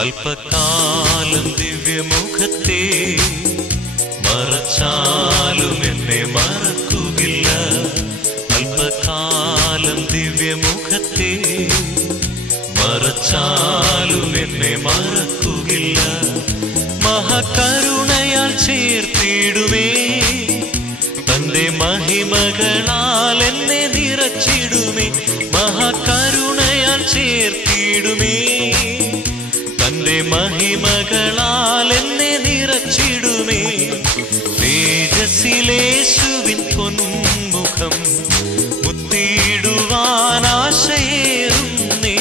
അല്പകാലം ദിവ്യമുഖത്തെ മറച്ചാലും എന്നെ മറക്കുകയില്ല. അല്പകാലം ദിവ്യമുഖത്തെ മറച്ചാലും എന്നെ മറക്കുകയില്ല. മഹാകരുണയാൽ ചേർത്തിടുമേ, തന്റെ മഹിമകളാൽ എന്നെ നിറച്ചിടുമേ. മഹാകരുണയാൽ ചേർത്തിടുമേ, തന്റെ മഹിമകളാൽ എന്നെ നിറച്ചിടുമേ. തേജസ്സിലേശുവിൻ പൊന്മുഖം മുത്തിയിടുവാൻ ആശയേറുന്നേ.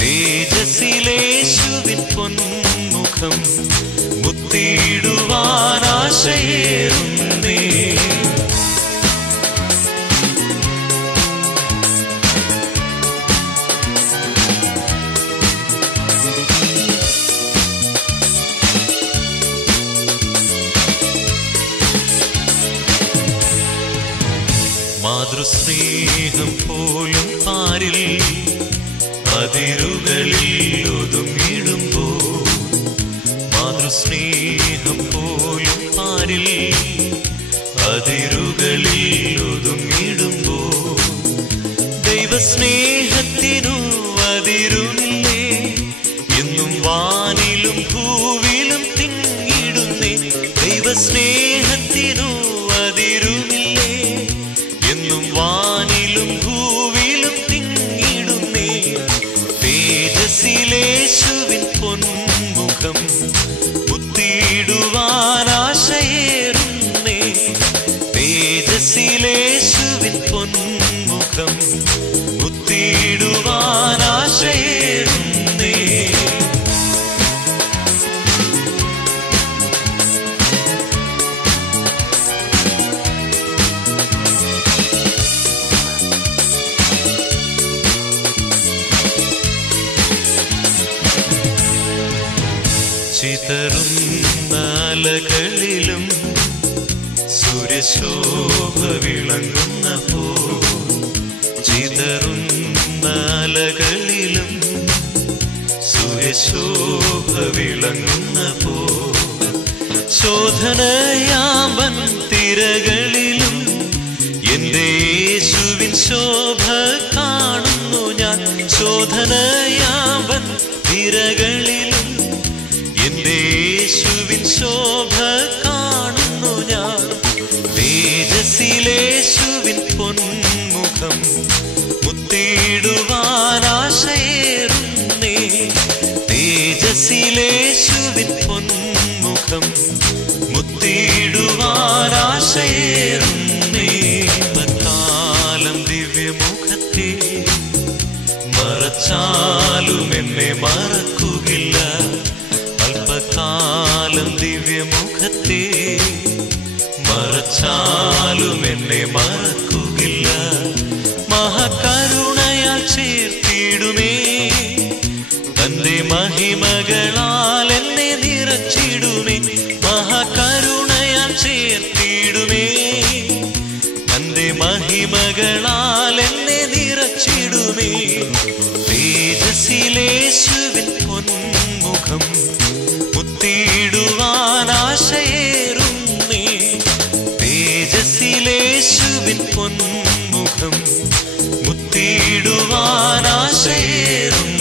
തേജസ്സിലേശുവിൻ പൊന്മുഖം മുത്തിയിടുവാൻ ആശയേറുന്നേ. മാതൃസ്നേഹം പോലും പാരിൽ അതിരുകളിൽ ഒതുങ്ങിടുമ്പോൾ, മാതൃസ്നേഹം പോലും പാരിൽ അതിരുകളിൽ ഒതുങ്ങിടുമ്പോൾ, ദൈവസ്നേഹത്തിനു അതിരുന്നില്ലേ, എന്നും വാനിലും ഭൂവിലും തിങ്ങിടുന്നേ. ദൈവസ്നേഹത്തിനു അതിരുന്നില്ലേ, എന്നും വാനിലും ഭൂവിലും തിങ്ങിടുന്നേ. തേജസ്സിലേശുവിൻ പൊന്മുഖം മുത്തിയിടുവാൻ ആശയേറുന്നേ. തേജസ്സിലേശുവിൻ പൊന്മുഖം മുത്തിയിടുവാൻ ആശയേറുന്നേ. ചിതറുന്ന അലകളിലും സൂര്യശോഭ വിളങ്ങുന്ന പോ, ചിതറുന്ന അലകളിലും സൂര്യശോഭ വിളങ്ങുന്ന പോ, ശോധനയാമ്പൻ തിരകളിലും എന്റെ യേശുവിൻ ശോഭ കാണുന്നു ഞാൻ. ശോധനയാമ്പൻ തിരകളിലും എന്റെ യേശുവിൻ ശോഭ കാണുന്നു ഞാൻ. തേജസ്സിലേശുവിൻ പൊന്മുഖം മുത്തിയിടുവാൻ ആശയേറുന്നേ. തേജസ്സിലേശുവിൻ പൊന്മുഖം മുത്തിയിടുവാൻ ആശയേറുന്നേ. കാലം ദിവ്യമുഖത്തെ മറച്ചാലും എന്നെ മറക്കുകയില്ല. അല്പകാലം ദിവ്യമുഖത്തെ മറച്ചാലും എന്നെ മറക്കുകയില്ല. മഹാകരുണയാൽ ചേർത്തിടുമേ, തന്റെ മഹിമകളാൽ എന്നെ നിറച്ചിടുമേ. മഹാകരുണയാൽ ചേർത്തിടുമേ, തന്റെ മഹിമകളാൽ എന്നെ നിറച്ചിടുമേ. തേജസ്സിലേശുവിൻ പൊന്മുഖം മുത്തിയിടുവാൻ ആശയേറുന്നേ. തേജസ്സിലേശുവിൻ പൊന്മുഖം മുത്തിയിടുവാൻ ആശയേറുന്നേ.